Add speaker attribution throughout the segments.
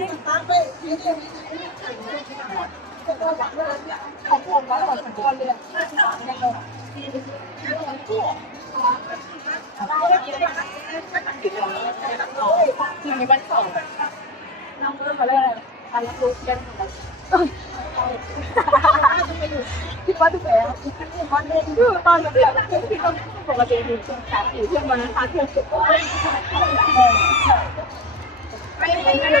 Speaker 1: ทีนี้วันสองน้องเริ่มมาเรื่องอะไรการรับรู้กันของเราคิดว่าถูกแล้ววันนึงคือตอนแบบที่ต้องปกติอยู่ช่วงสามสี่เที่ยงวันนั้นค่ะเที่ยงสุดไม่ไม่ไม่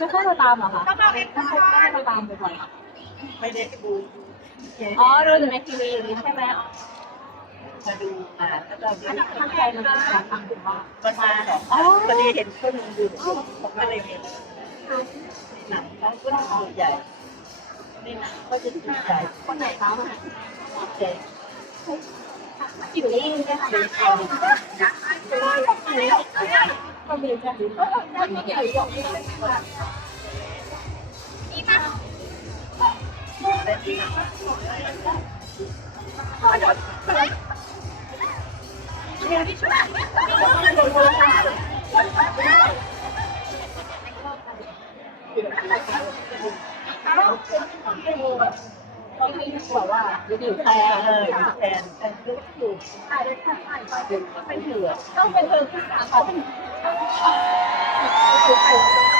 Speaker 1: ก็เข้ามาตามเหรอคะก็เข้ามาตามบ่อย
Speaker 2: ไม่ได้ดู
Speaker 1: ๆอ๋อดูในทีวีอย่างนี้ใช่ไหม
Speaker 2: มาดูอ่าแล้วก็
Speaker 1: ตั้งใจมาดูการทำถึงว่า
Speaker 2: มันมาเหรอพอดีเห็นคนหนึงดูผมก็เลยเห็นหนังเขาก็ดูใหญ่นี่หนังก็จะดูใหญ่
Speaker 1: คนไหนคะมา
Speaker 2: ใหญ่
Speaker 1: อยู่นี่ใช่ไหม
Speaker 2: เป็นคอ
Speaker 1: ก็มีแค่นี้ ก็ไม่เกี่ยวกับอกว่าอยู่
Speaker 2: แทนเลยแทนแทนลูกถูก
Speaker 1: เป็นเหลือต้องเป็นเธอที่สามารถ